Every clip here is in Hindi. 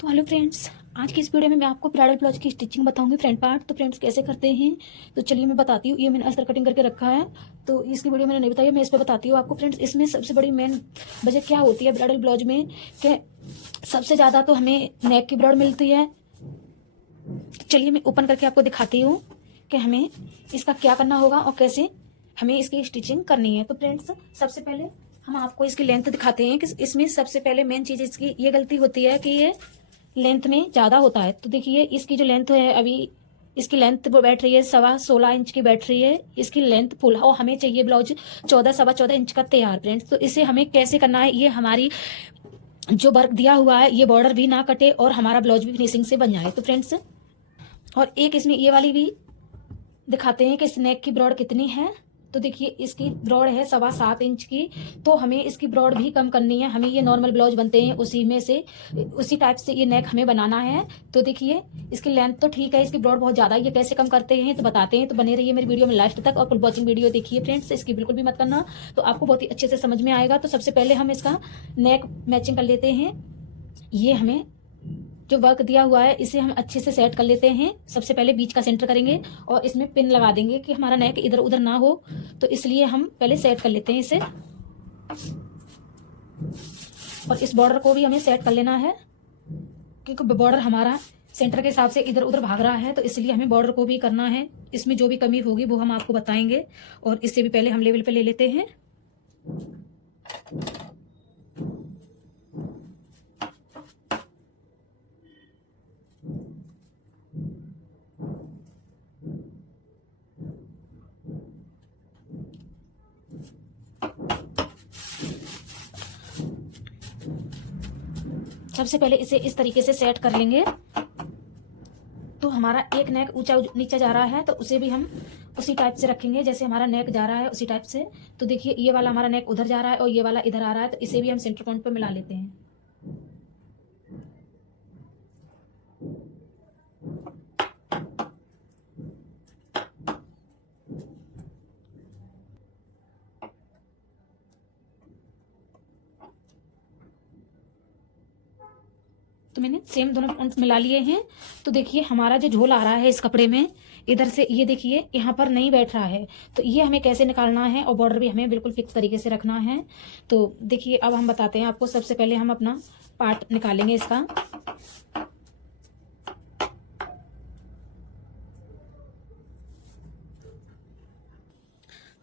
तो हेलो फ्रेंड्स, आज की इस वीडियो में मैं आपको ब्राइडल ब्लाउज की स्टिचिंग बताऊंगी फ्रंट पार्ट। तो फ्रेंड्स कैसे करते हैं तो चलिए मैं बताती हूँ। ये मैंने अस्तर कटिंग करके रखा है, तो इसकी वीडियो मैंने नहीं बताई, मैं इस पर बताती हूँ आपको। फ्रेंड्स इसमें सबसे बड़ी मेन वजह क्या होती है ब्राइडल ब्लाउज में कि सबसे ज़्यादा तो हमें नेक की ब्रॉड मिलती है। चलिए मैं ओपन करके आपको दिखाती हूँ कि हमें इसका क्या करना होगा और कैसे हमें इसकी स्टिचिंग करनी है। तो फ्रेंड्स सबसे पहले हम आपको इसकी लेंथ दिखाते हैं कि इसमें सबसे पहले मेन चीज़ इसकी ये गलती होती है कि ये लेंथ में ज़्यादा होता है। तो देखिए इसकी जो लेंथ है अभी इसकी लेंथ वो बैठ रही है 16.25 इंच की बैठ रही है इसकी लेंथ फुल, और हमें चाहिए ब्लाउज 14 सवा 14 इंच का तैयार। फ्रेंड्स तो इसे हमें कैसे करना है, ये हमारी जो वर्क दिया हुआ है ये बॉर्डर भी ना कटे और हमारा ब्लाउज भी फिनिशिंग से बन जाए। तो फ्रेंड्स और एक इसमें ये वाली भी दिखाते हैं कि इस नेक की ब्रॉड कितनी है। तो देखिए इसकी ब्रॉड है 7.25 इंच की, तो हमें इसकी ब्रॉड भी कम करनी है। हमें ये नॉर्मल ब्लाउज बनते हैं उसी में से उसी टाइप से ये नेक हमें बनाना है। तो देखिए इसकी लेंथ तो ठीक है, इसकी ब्रॉड बहुत ज्यादा है, ये कैसे कम करते हैं तो बताते हैं। तो बने रहिए मेरी वीडियो में लास्ट तक और फुल वॉचिंग वीडियो देखिए फ्रेंड्स, इसकी बिल्कुल भी मत करना, तो आपको बहुत ही अच्छे से समझ में आएगा। तो सबसे पहले हम इसका नेक मैचिंग कर लेते हैं। ये हमें जो वर्क दिया हुआ है इसे हम अच्छे से सेट कर लेते हैं। सबसे पहले बीच का सेंटर करेंगे और इसमें पिन लगा देंगे कि हमारा नेक इधर उधर ना हो, तो इसलिए हम पहले सेट कर लेते हैं इसे। और इस बॉर्डर को भी हमें सेट कर लेना है क्योंकि बॉर्डर हमारा सेंटर के हिसाब से इधर उधर भाग रहा है, तो इसलिए हमें बॉर्डर को भी करना है। इसमें जो भी कमी होगी वो हम आपको बताएंगे, और इससे भी पहले हम लेवल पे ले लेते हैं। सबसे पहले इसे इस तरीके से सेट कर लेंगे। तो हमारा एक नेक ऊंचा नीचे जा रहा है तो उसे भी हम उसी टाइप से रखेंगे जैसे हमारा नेक जा रहा है उसी टाइप से। तो देखिए ये वाला हमारा नेक उधर जा रहा है और ये वाला इधर आ रहा है, तो इसे भी हम सेंटर पॉइंट पे मिला लेते हैं। तो मैंने सेम दोनों पॉइंट्स मिला लिए हैं। तो देखिए हमारा जो झोल आ रहा है इस कपड़े में इधर से, ये देखिए यहाँ पर नहीं बैठ रहा है, तो ये हमें कैसे निकालना है, और बॉर्डर भी हमें बिल्कुल फिक्स तरीके से रखना है। तो देखिए अब हम बताते हैं आपको। सबसे पहले हम अपना पार्ट निकालेंगे इसका।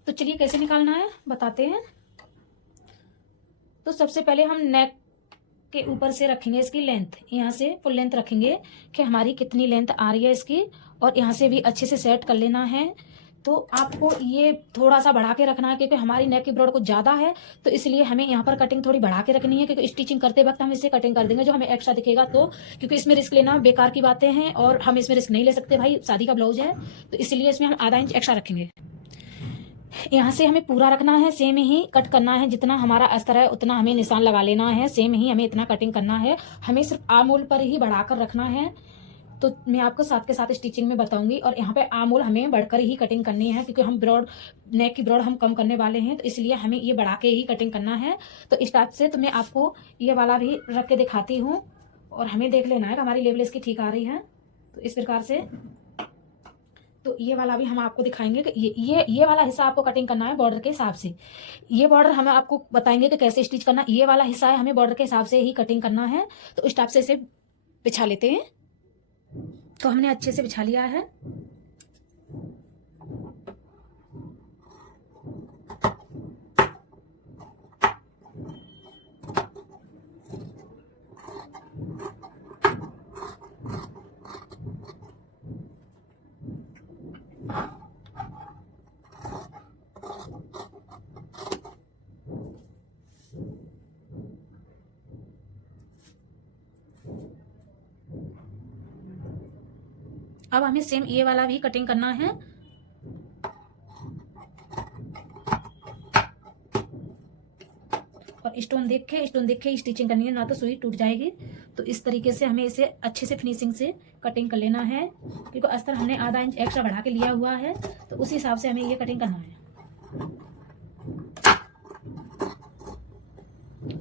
तो चलिए कैसे निकालना है बताते हैं। तो सबसे पहले हम नेक के ऊपर से रखेंगे इसकी लेंथ, यहाँ से फुल लेंथ रखेंगे कि हमारी कितनी लेंथ आ रही है इसकी, और यहाँ से भी अच्छे से सेट कर लेना है। तो आपको ये थोड़ा सा बढ़ा के रखना है क्योंकि हमारी नेक की ब्रॉड कुछ ज्यादा है, तो इसलिए हमें यहाँ पर कटिंग थोड़ी बढ़ा के रखनी है क्योंकि स्टिचिंग करते वक्त हम इसे कटिंग कर देंगे जो हमें एक्स्ट्रा दिखेगा। तो क्योंकि इसमें रिस्क लेना बेकार की बातें हैं और हम इसमें रिस्क नहीं ले सकते भाई, शादी का ब्लाउज है, तो इसलिए इसमें हम आधा इंच एक्स्ट्रा रखेंगे। यहाँ से हमें पूरा रखना है, सेम ही कट करना है, जितना हमारा अस्तर है उतना हमें निशान लगा लेना है, सेम ही हमें इतना कटिंग करना है। हमें सिर्फ आर्म होल पर ही बढ़ाकर रखना है, तो मैं आपको साथ के साथ स्टिचिंग में बताऊंगी। और यहाँ पे आर्म होल हमें बढ़कर ही कटिंग करनी है क्योंकि हम ब्रॉड नेक की ब्रॉड हम कम करने वाले हैं, तो इसलिए हमें ये बढ़ा के ही कटिंग करना है। तो इस टाइप से तो मैं आपको ये वाला भी रख के दिखाती हूँ और हमें देख लेना है कि हमारी लेवल इसकी ठीक आ रही है। तो इस प्रकार से तो ये वाला भी हम आपको दिखाएंगे कि ये वाला हिस्सा आपको कटिंग करना है बॉर्डर के हिसाब से। ये बॉर्डर हम आपको बताएंगे कि कैसे स्टिच करना, ये वाला हिस्सा है हमें बॉर्डर के हिसाब से ही कटिंग करना है। तो इस टाइप से इसे बिछा लेते हैं। तो हमने अच्छे से बिछा लिया है। अब हमें सेम ये वाला भी कटिंग करना है। और स्टोन देख के स्टिचिंग करनी है, ना तो सुई टूट जाएगी। तो इस तरीके से हमें इसे अच्छे से फिनिशिंग से कटिंग कर लेना है क्योंकि अस्तर हमने आधा इंच एक्स्ट्रा बढ़ा के लिया हुआ है, तो उस हिसाब से हमें ये कटिंग करना है।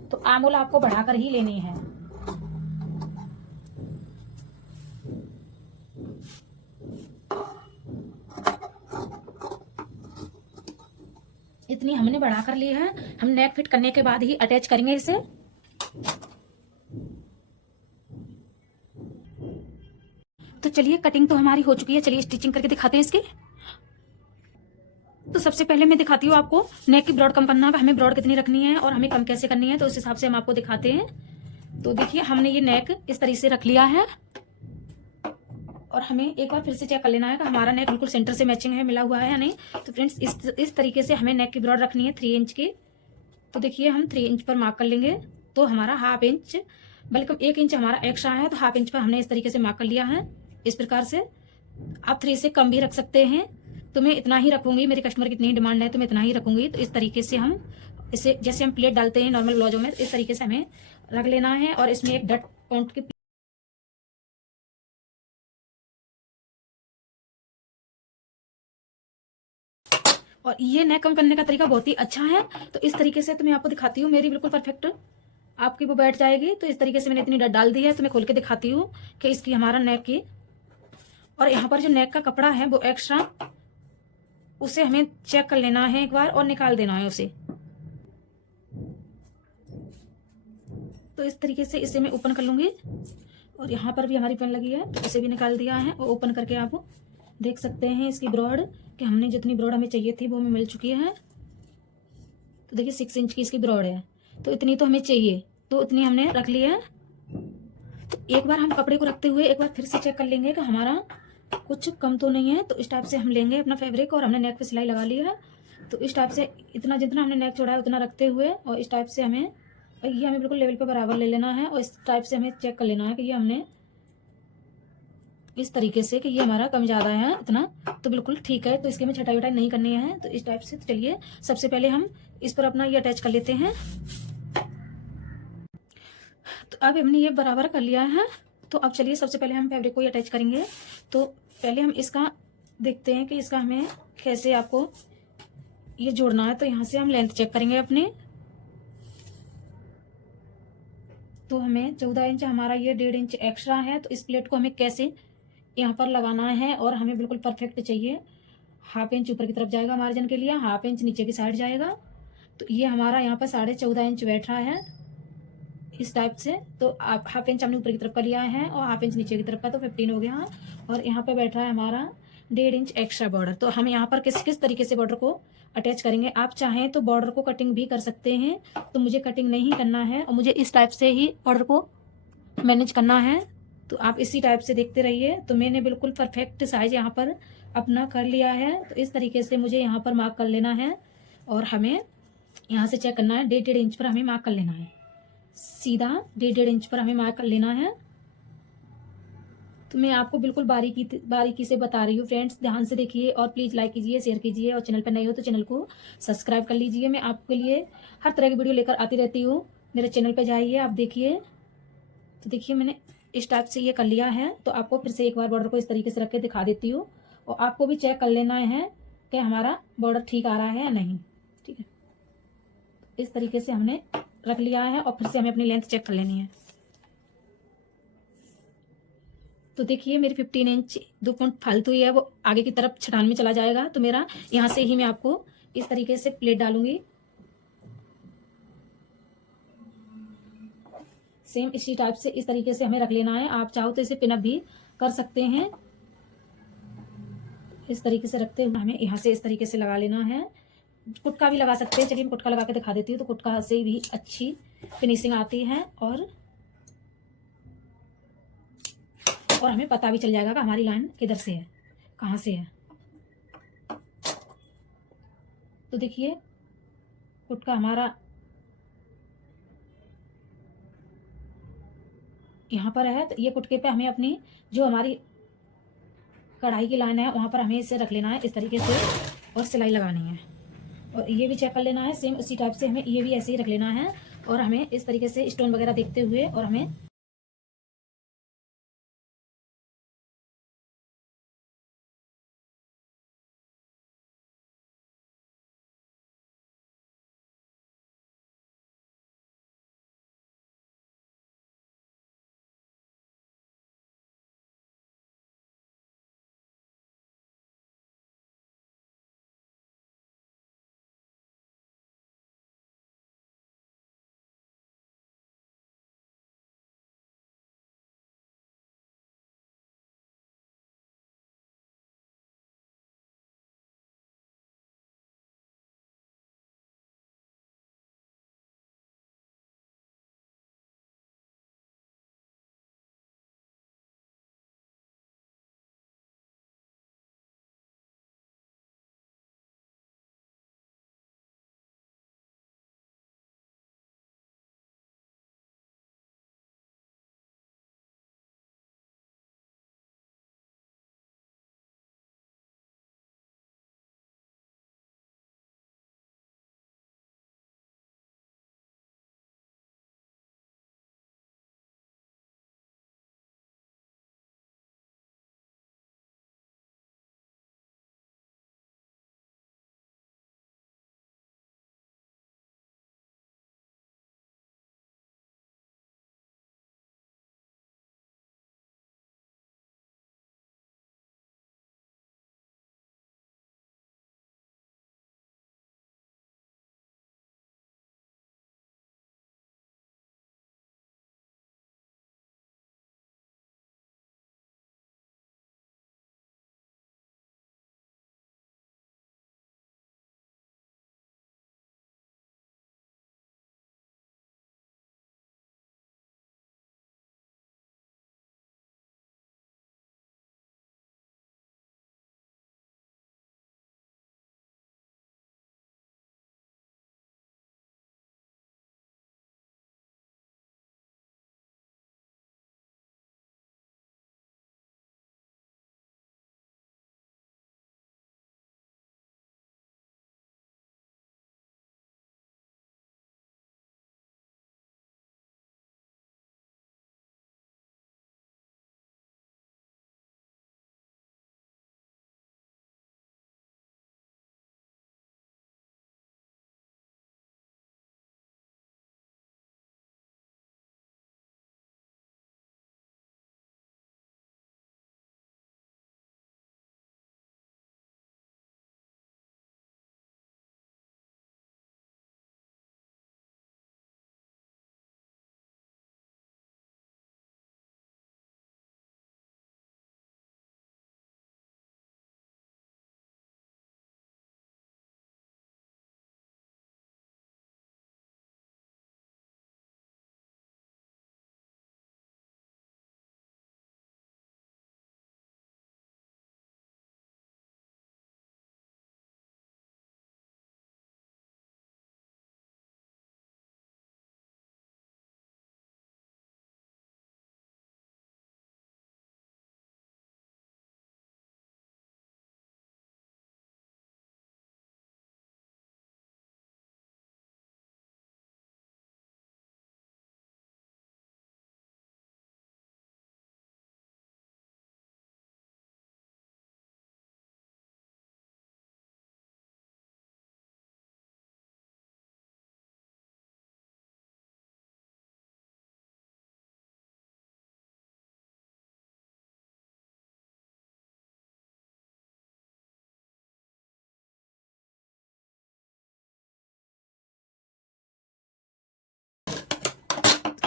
तो आर्म होल आपको बढ़ाकर ही लेनी है। इतनी हमने बढ़ा कर ली है। हम नेक फिट करने के बाद ही अटैच करेंगे इसे। तो चलिए कटिंग तो हमारी हो चुकी है, चलिए स्टिचिंग करके दिखाते हैं इसकी। तो सबसे पहले मैं दिखाती हूँ आपको नेक की ब्रॉड कम करना है, हमें ब्रॉड कितनी रखनी है और हमें कम कैसे करनी है, तो उस हिसाब से हम आपको दिखाते हैं। तो देखिए हमने ये नेक इस तरीके से रख लिया है और हमें एक बार फिर से चेक कर लेना है कि हमारा नेक बिल्कुल सेंटर से मैचिंग है, मिला हुआ है या नहीं। तो फ्रेंड्स इस तरीके से हमें नेक की ब्रॉड रखनी है 3 इंच की। तो देखिए हम 3 इंच पर मार्क कर लेंगे, तो हमारा हाफ इंच, बल्कि 1 इंच हमारा एक्स्ट्रा है, तो हाफ इंच पर हमने इस तरीके से मार्क कर लिया है। इस प्रकार से आप 3 से कम भी रख सकते हैं। तो मैं इतना ही रखूंगी, मेरी कस्टमर की इतनी डिमांड है तो मैं इतना ही रखूंगी। तो इस तरीके से हम इसे, जैसे हम प्लेट डालते हैं नॉर्मल ब्लाउजों में, इस तरीके से हमें रख लेना है। और इसमें एक डट पॉइंट की, और ये नेक कम करने का तरीका बहुत ही अच्छा है। तो इस तरीके से तो मैं आपको दिखाती हूँ, मेरी बिल्कुल परफेक्ट आपकी वो बैठ जाएगी। तो इस तरीके से मैंने इतनी डट डाल दी है। तो मैं खोल के दिखाती हूँ कि इसकी हमारा नेक की, और यहाँ पर जो नेक का कपड़ा है वो एक्स्ट्रा, उसे हमें चेक कर लेना है एक बार और निकाल देना है उसे। तो इस तरीके से इसे मैं ओपन कर लूंगी, और यहाँ पर भी हमारी पेन लगी है तो इसे भी निकाल दिया है। और ओपन करके आप देख सकते हैं इसकी ब्रॉड, कि हमने जितनी ब्रॉड हमें चाहिए थी वो हमें मिल चुकी है। तो देखिए 6 इंच की इसकी ब्रॉड है, तो इतनी तो हमें चाहिए, तो इतनी हमने रख ली है। तो एक बार हम कपड़े को रखते हुए एक बार फिर से चेक कर लेंगे कि हमारा कुछ कम तो नहीं है। तो इस टाइप से हम लेंगे अपना फैब्रिक, और हमने नेक पे सिलाई लगा ली है। तो इस टाइप से इतना जितना हमने नेक छोड़ा है उतना रखते हुए, और इस टाइप से हमें, ये हमें बिल्कुल लेवल पे बराबर ले लेना है। और इस टाइप से हमें चेक कर लेना है कि ये हमने इस तरीके से, कि ये हमारा कम ज्यादा है इतना, तो बिल्कुल ठीक है। तो इसकी हमें छटाई वटाई नहीं करनी है। तो इस टाइप से, तो चलिए सबसे पहले हम इस पर अपना ये अटैच कर लेते हैं। तो अब हमने ये बराबर कर लिया है। तो अब चलिए सबसे पहले हम फैब्रिक को ये अटैच करेंगे। तो पहले हम इसका देखते हैं कि इसका हमें कैसे आपको ये जोड़ना है। तो यहाँ से हम लेंथ चेक करेंगे अपने। तो हमें 14 इंच हमारा ये 1.5 इंच एक्स्ट्रा है। तो इस प्लेट को हमें कैसे यहाँ पर लगाना है, और हमें बिल्कुल परफेक्ट चाहिए। हाफ इंच ऊपर की तरफ जाएगा मार्जिन के लिए, हाफ इंच नीचे की साइड जाएगा। तो ये हमारा यहाँ पर 14.5 इंच बैठ रहा है इस टाइप से। तो आप हाफ इंच हमने ऊपर की तरफ का लिया है और हाफ इंच नीचे की तरफ का, तो 15 हो गया। और यहाँ पे बैठ रहा है हमारा 1.5 इंच एक्स्ट्रा बॉर्डर। तो हम यहाँ पर किस किस तरीके से बॉर्डर को अटैच करेंगे, आप चाहें तो बॉर्डर को कटिंग भी कर सकते हैं। तो मुझे कटिंग नहीं करना है और मुझे इस टाइप से ही बॉर्डर को मैनेज करना है। तो आप इसी टाइप से देखते रहिए। तो मैंने बिल्कुल परफेक्ट साइज यहाँ पर अपना कर लिया है। तो इस तरीके से मुझे यहाँ पर मार्क कर लेना है, और हमें यहाँ से चेक करना है 1.5 इंच पर हमें मार्क कर लेना है, सीधा 1.5 इंच पर हमें मार्क कर लेना है। तो मैं आपको बिल्कुल बारीकी से बता रही हूँ फ्रेंड्स, ध्यान से देखिए। और प्लीज लाइक कीजिए, शेयर कीजिए, और चैनल पर नए हो तो चैनल को सब्सक्राइब कर लीजिए। मैं आपके लिए हर तरह की वीडियो लेकर आती रहती हूँ, मेरे चैनल पर जाइए, आप देखिए। तो देखिए मैंने इस टाइप से ये कर लिया है। तो आपको फिर से एक बार बॉर्डर को इस तरीके से रख के दिखा देती हूँ, और आपको भी चेक कर लेना है कि हमारा बॉर्डर ठीक आ रहा है या नहीं। ठीक है, इस तरीके से हमने रख लिया है, और फिर से हमें अपनी लेंथ चेक कर लेनी है। तो देखिए मेरी 15 इंच 2 पॉइंट फालतू ही है, वो आगे की तरफ छटान में चला जाएगा। तो मेरा यहाँ से ही मैं आपको इस तरीके से प्लेट डालूंगी, सेम इसी टाइप से इस तरीके से हमें रख लेना है। आप चाहो तो इसे पिनअप भी कर सकते हैं। इस तरीके से रखते हुए हमें यहाँ से इस तरीके से लगा लेना है। कुटका भी लगा सकते हैं, चलिए मैं कुटका लगा के दिखा देती हूँ। तो कुटका से भी अच्छी फिनिशिंग आती है, और हमें पता भी चल जाएगा कि हमारी लाइन किधर से है, कहाँ से है। तो देखिए कुटका हमारा यहाँ पर है। तो ये कुटके पे हमें अपनी जो हमारी कढ़ाई की लाइन है वहां पर हमें इसे रख लेना है इस तरीके से, और सिलाई लगानी है। और ये भी चेक कर लेना है, सेम उसी टाइप से हमें ये भी ऐसे ही रख लेना है। और हमें इस तरीके से स्टोन वगैरह देखते हुए, और हमें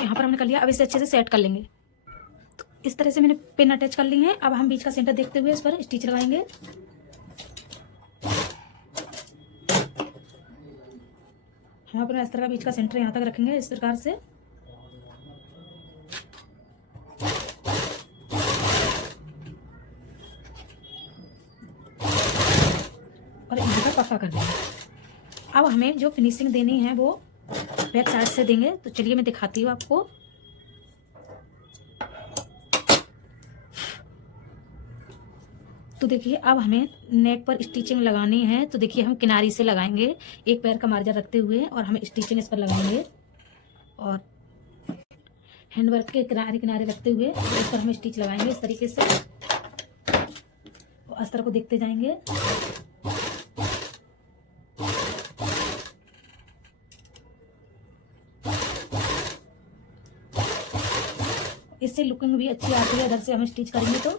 यहाँ पर हमने कर लिया। अब इसे अच्छे से सेट कर लेंगे। तो इस तरह से मैंने पिन अटैच कर ली है। अब हम बीच का सेंटर देखते हुए इस पर स्टिच लगाएंगे। हम अपना इस तरह का बीच का सेंटर यहाँ तक रखेंगे इस प्रकार से। और यहाँ पर पक्का कर देंगे। अब हमें जो फिनिशिंग देनी है वो बैक साइड से देंगे। तो चलिए मैं दिखाती हूँ आपको। तो देखिए अब हमें नेक पर स्टिचिंग लगानी है। तो देखिए हम किनारी से लगाएंगे, एक पैर का मार्जिन रखते हुए, और हमें स्टिचिंग इस पर लगाएंगे। और हैंडवर्क के किनारे किनारे रखते हुए इस पर हमें स्टिच लगाएंगे इस तरीके से। अस्तर को देखते जाएंगे। इससे लुकिंग भी अच्छी आती है इधर से हम स्टिच करेंगे तो।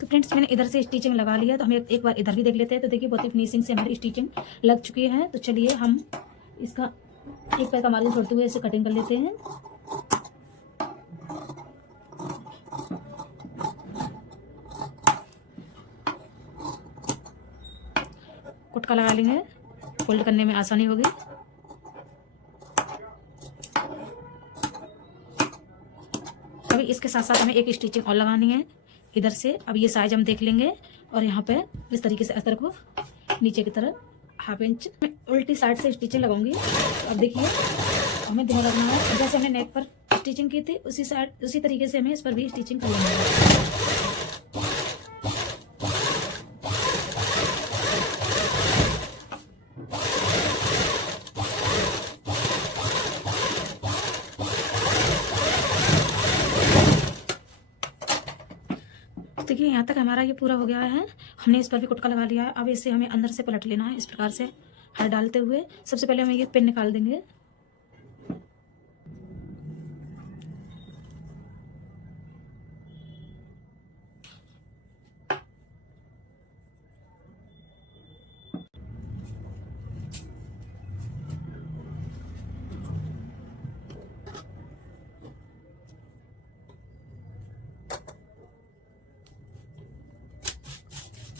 फ्रेंड्स मैंने इधर से स्टिचिंग लगा लिया। तो हम एक बार इधर भी देख लेते हैं। तो देखिए बहुत ही फिनिशिंग से हमारी स्टिचिंग लग चुकी है। तो चलिए हम इसका एक पैर का मार्जिन छोड़ते हुए इसे कटिंग कर लेते हैं। कुटका लगा लेंगे, फोल्ड करने में आसानी होगी। अभी इसके साथ साथ हमें एक स्टिचिंग और लगानी है इधर से। अब ये साइज हम देख लेंगे और यहाँ पे इस तरीके से अस्तर को नीचे की तरफ ½ इंच मैं उल्टी साइड से स्टिचिंग लगाऊंगी। तो अब देखिए हमें ध्यान रखना है, जैसे हमने नेक पर स्टिचिंग की थी उसी तरीके से हमें इस पर भी स्टिचिंग कर लेनी है। देखिए यहाँ तक हमारा ये पूरा हो गया है। हमने इस पर भी कुटका लगा लिया है। अब इसे हमें अंदर से पलट लेना है इस प्रकार से हाथ डालते हुए। सबसे पहले हमें ये पिन निकाल देंगे।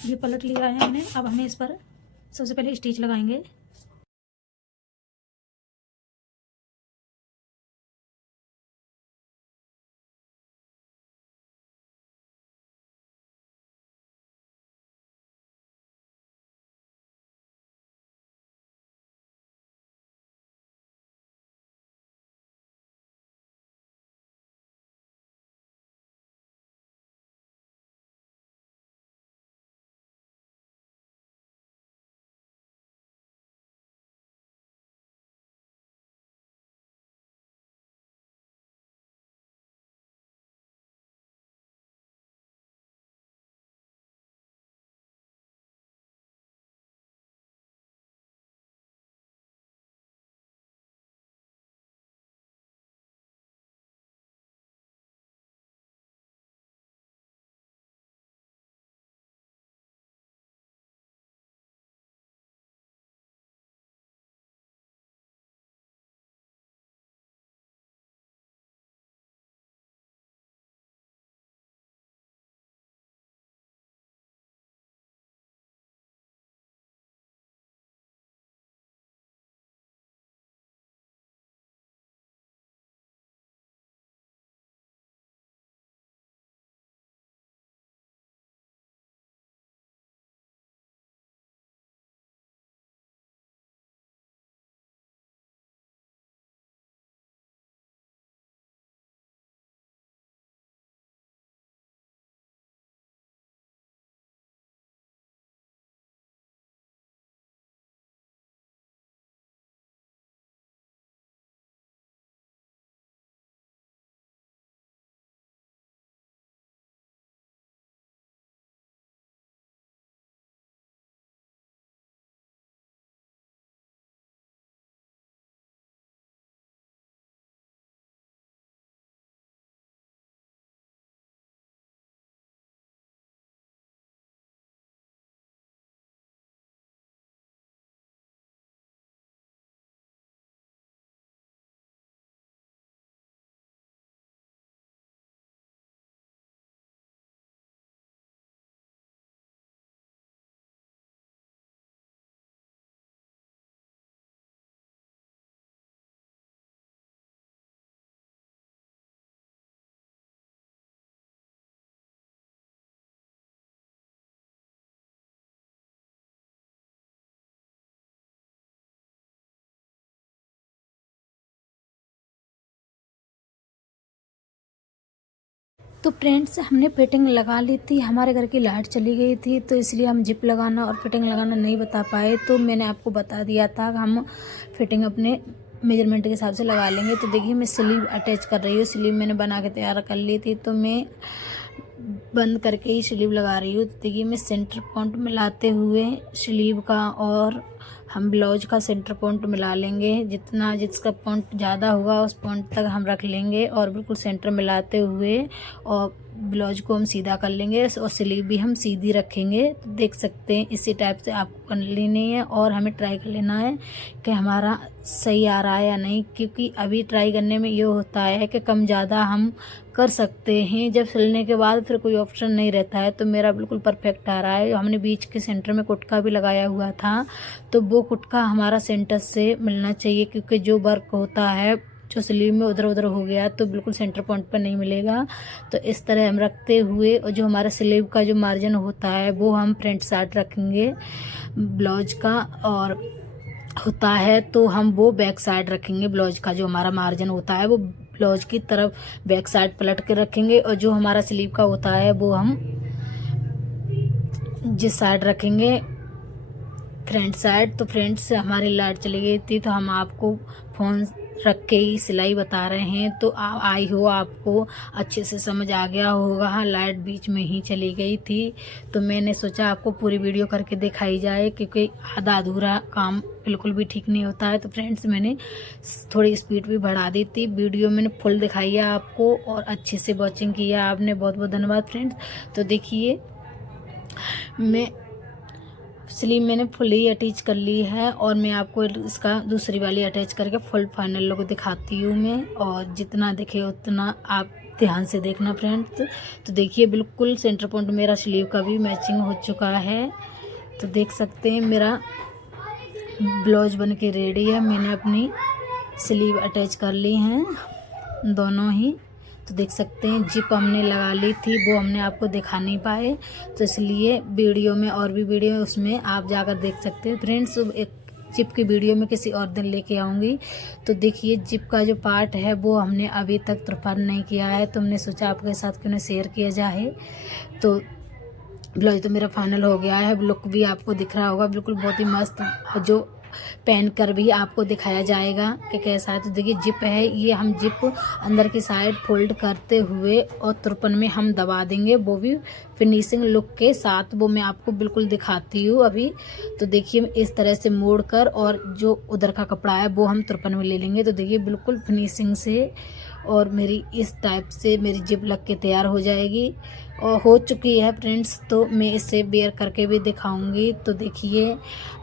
ये पलट लिया है हमने। अब हमें इस पर सबसे पहले स्टिच लगाएंगे। तो फ्रेंड्स हमने फिटिंग लगा ली थी, हमारे घर की लाइट चली गई थी तो इसलिए हम जिप लगाना और फिटिंग लगाना नहीं बता पाए। तो मैंने आपको बता दिया था कि हम फिटिंग अपने मेजरमेंट के हिसाब से लगा लेंगे। तो देखिए मैं स्लीव अटैच कर रही हूँ, स्लीव मैंने बना के तैयार कर ली थी तो मैं बंद करके ही स्लीव लगा रही हूँ। तो देखिए मैं सेंटर पॉइंट मिलाते हुए स्लीव का और हम ब्लाउज का सेंटर पॉइंट मिला लेंगे। जिसका पॉइंट ज़्यादा होगा उस पॉइंट तक हम रख लेंगे और बिल्कुल सेंटर मिलाते हुए और ब्लाउज को हम सीधा कर लेंगे और स्लीव भी हम सीधी रखेंगे। तो देख सकते हैं इसी टाइप से आपको कर लेनी है और हमें ट्राई कर लेना है कि हमारा सही आ रहा है या नहीं, क्योंकि अभी ट्राई करने में ये होता है कि कम ज़्यादा हम कर सकते हैं, जब सिलने के बाद फिर कोई ऑप्शन नहीं रहता है। तो मेरा बिल्कुल परफेक्ट आ रहा है। हमने बीच के सेंटर में कुटका भी लगाया हुआ था तो वो कुटका हमारा सेंटर से मिलना चाहिए, क्योंकि जो वर्क होता है जो स्लीव में उधर उधर हो गया तो बिल्कुल सेंटर पॉइंट पर नहीं मिलेगा। तो इस तरह हम रखते हुए और जो हमारा स्लीव का जो मार्जिन होता है वो हम फ्रंट साइड रखेंगे ब्लाउज का, और होता है तो हम वो बैक साइड रखेंगे। ब्लाउज का जो हमारा मार्जिन होता है वो ब्लाउज की तरफ बैक साइड पलट के रखेंगे और जो हमारा स्लीव का होता है वो हम जिस साइड रखेंगे फ्रंट साइड। तो फ्रेंड्स हमारी लाइट चली गई थी तो हम आपको फ़ोन रख के ही सिलाई बता रहे हैं। तो आई हो आपको अच्छे से समझ आ गया होगा। हाँ, लाइट बीच में ही चली गई थी तो मैंने सोचा आपको पूरी वीडियो करके दिखाई जाए, क्योंकि आधा अधूरा काम बिल्कुल भी ठीक नहीं होता है। तो फ्रेंड्स मैंने थोड़ी स्पीड भी बढ़ा दी थी, वीडियो मैंने फुल दिखाई है आपको और अच्छे से वॉचिंग किया आपने, बहुत बहुत धन्यवाद फ्रेंड्स। तो देखिए मैं स्लीव मैंने फुल ही अटैच कर ली है और मैं आपको इसका दूसरी वाली अटैच करके फुल फाइनल लुक दिखाती हूँ मैं, और जितना दिखे उतना आप ध्यान से देखना फ्रेंड्स। तो देखिए बिल्कुल सेंटर पॉइंट मेरा स्लीव का भी मैचिंग हो चुका है। तो देख सकते हैं मेरा ब्लाउज बन के रेडी है। मैंने अपनी स्लीव अटैच कर ली हैं दोनों ही। तो देख सकते हैं जिप हमने लगा ली थी, वो हमने आपको दिखा नहीं पाए तो इसलिए वीडियो में और भी वीडियो उसमें आप जाकर देख सकते हैं फ्रेंड्स। एक जिप की वीडियो में किसी और दिन लेके आऊँगी। तो देखिए जिप का जो पार्ट है वो हमने अभी तक तुरपान नहीं किया है तो हमने सोचा आपके साथ क्यों ना शेयर किया जाए। तो ब्लाउज तो मेरा फाइनल हो गया है, लुक भी आपको दिख रहा होगा बिल्कुल बहुत ही मस्त, जो पहन कर भी आपको दिखाया जाएगा कि कैसा है। तो देखिए जिप है, ये हम जिप अंदर की साइड फोल्ड करते हुए और तुरपन में हम दबा देंगे, वो भी फिनिशिंग लुक के साथ, वो मैं आपको बिल्कुल दिखाती हूँ अभी। तो देखिए इस तरह से मोड़ कर और जो उधर का कपड़ा है वो हम तुरपन में ले लेंगे। तो देखिए बिल्कुल फिनिशिंग से और मेरी इस टाइप से मेरी जिप लग के तैयार हो जाएगी और हो चुकी है फ्रेंड्स। तो मैं इसे वेयर करके भी दिखाऊंगी। तो देखिए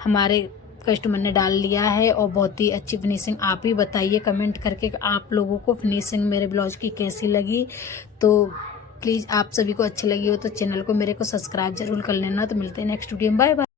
हमारे कस्टमर ने डाल लिया है और बहुत ही अच्छी फिनिशिंग। आप ही बताइए कमेंट करके आप लोगों को फिनिशिंग मेरे ब्लाउज की कैसी लगी। तो प्लीज़ आप सभी को अच्छी लगी हो तो चैनल को मेरे को सब्सक्राइब जरूर कर लेना। तो मिलते हैं नेक्स्ट वीडियो में, बाय बाय।